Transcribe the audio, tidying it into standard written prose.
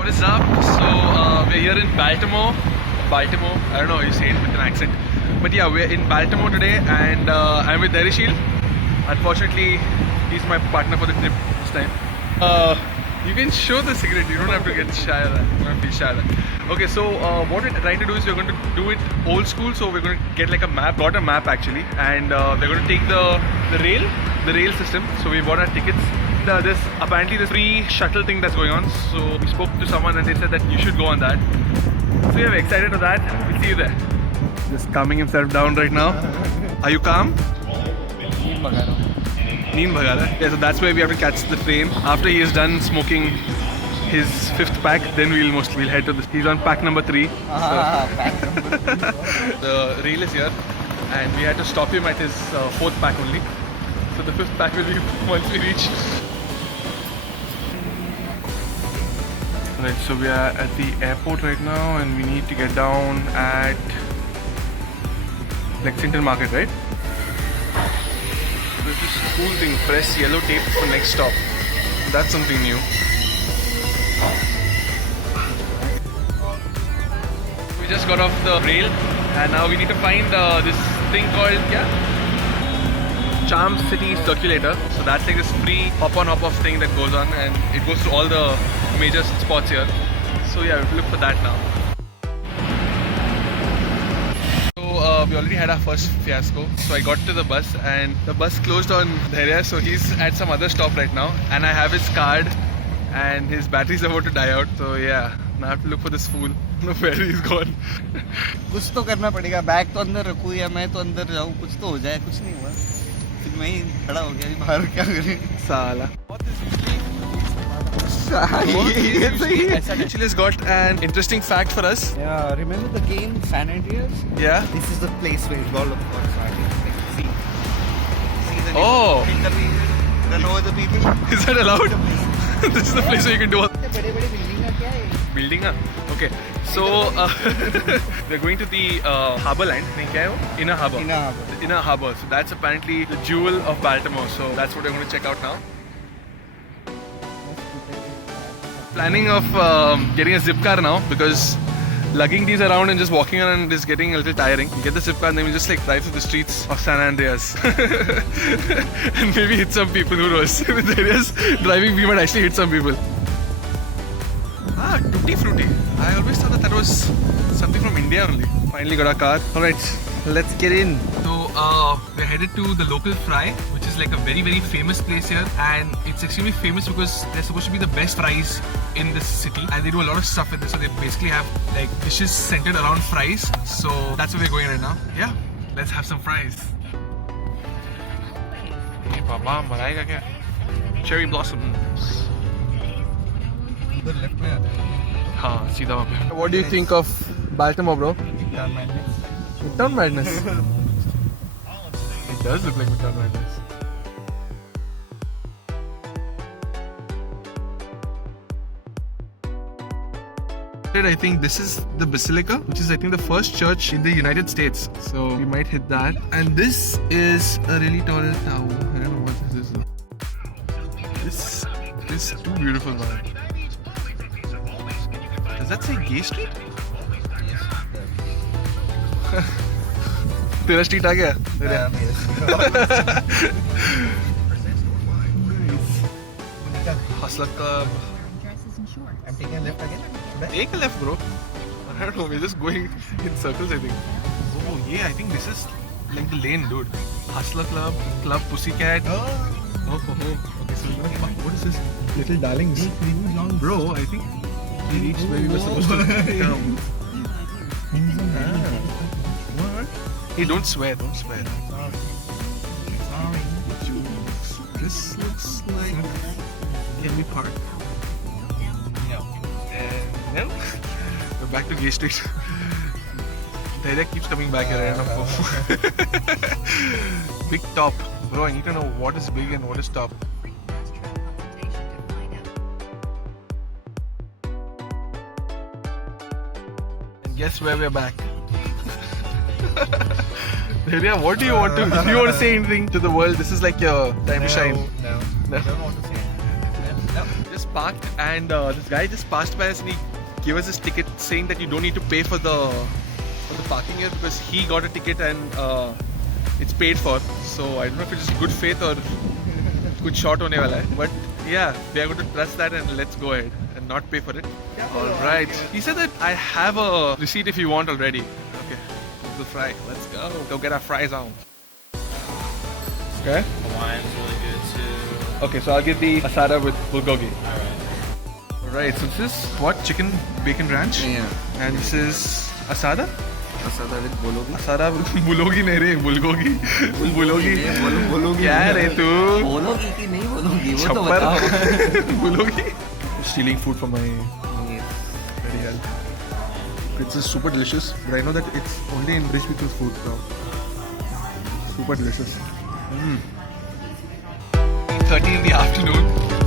What is up? So we're here in Baltimore. Baltimore. I don't know how you say it with an accent. But yeah, we're in Baltimore today, and I'm with Derishil. Unfortunately, he's my partner for the trip this time. You can show the cigarette. You don't have to get shy of that. You don't have to be shy of that. Okay, so what we're trying to do is we're going to do it old school. So we're going to get like a map. Got a map actually, and we're going to take the rail system. So we bought our tickets. There's apparently this free shuttle thing that's going on. So we spoke to someone and they said that you should go on that. So yeah, we're excited for that. We'll see you there. Just calming himself down right now. Are you calm? Neen bhaga raha hai. Yeah, so that's where we have to catch the train. After he is done smoking his 5th pack, then we'll head to this. He's on pack number 3. Pack number 3. The rail is here, and we had to stop him at his 4th pack only. So the 5th pack will be once we reach. Right, so we are at the airport right now, and we need to get down at Lexington Market, right? There's this cool thing, press yellow tape for next stop. That's something new. We just got off the rail, and now we need to find this thing called Charm City Circulator. So that's like this free hop-on hop-off thing that goes on, and it goes to all the major spots here. So yeah, we have to look for that now. So we already had our first fiasco. So I got to the bus, and the bus closed on Dhairya, so he's at some other stop right now, and I have his card and his battery's about to die out. So yeah, now I have to look for this fool. No, where he's gone. कुछ तो करना पड़ेगा. Bag तो अंदर रखूँ या मैं तो अंदर जाऊँ, कुछ तो हो जाए. कुछ नहीं हुआ, फिर मैं ही खड़ा हो गया. अभी बाहर क्या करें Sala. Actually has got an interesting fact for us. Yeah, remember the game San Andreas? Yeah. This is the place where it's all about starting. See the Oh. run over the people. Is that allowed? This is the place where you can do all. बड़े-बड़े building का क्या है? Building up. Okay. So we're going to the harbour line. नहीं क्या है वो? Inner Harbour. Inner Harbour. The Inner Harbour. So that's apparently the jewel of Baltimore. So that's what we're going to check out now. Planning of getting a zip car now, because lugging these around and just walking around is getting a little tiring. We get the zip car and then we just like drive through the streets of San Andreas and maybe hit some people. Who knows? With areas driving, we might actually hit some people. Ah, Tutti Frutti. I always thought that was something from India only. Finally got our car. Alright, let's get in. So we're headed to the local fry, which is like a very very famous place here, and it's extremely famous because they're supposed to be the best fries in this city, and they do a lot of stuff with this. So they basically have like dishes centered around fries. So that's where we're going right now. Yeah, let's have some fries. Hey, Baba, malaika kya? Cherry blossoms. उधर left में आता है. हाँ, सीधा वहाँ पे. What do you think of Baltimore, bro? Midtown Madness. Midtown Madness. It does look like Midtown Madness. I think this is the Basilica, which is I think the first church in the United States. So we might hit that. And this is a really tall tower. I don't know what this is though. This is too beautiful, man. Does that say Gay Street? तेरा street आ गया? Hustler Club. I'm taking a left again. Take a left, bro. I don't know. We're just going in circles, I think. Oh yeah, I think this is like the lane, dude. Hustler Club, Club Pussycat. Oh. Okay, so we're gonna. What is this? Little Darlings. Bro, I think we reached where we were supposed to come. What? Hey, don't swear. Don't swear. Sorry. This looks like Henry Park. And then we're back to Gay Street. Dhairya keeps coming back here. I don't know. Big top. Bro, I need to know what is big and what is top. And guess where we're back. Dhairya, what do you want to, if you want to say anything to the world, this is like your time to shine. No. I don't want to say anything. No. Just parked, and this guy just passed by us and he gave us his ticket saying that you don't need to pay for the parking here because he got a ticket and it's paid for. So I don't know if it's just good faith or good shot hone wala hai. But yeah, we are going to trust that and let's go ahead and not pay for it. All right. He said that I have a receipt if you want already. Okay. The fry. Let's go. Go get our fries on. Okay. Hawaiian's really good too. Okay, so I'll get the asada with bulgogi. Alright. Alright, so this is what? Chicken bacon ranch? Yeah. And this is asada? Asada with bulgogi Asada bulgogi nahi re, bulgogi. Bulgogi. Bulgogi क्या रे तू? बोलोगी कि नहीं बोलोगी वो तो छप्पर. बताओ. Bulgogi. Stealing food from my very health. It's just super delicious, but I know that it's only in rich people's food now. Super delicious. 8:30 in the afternoon.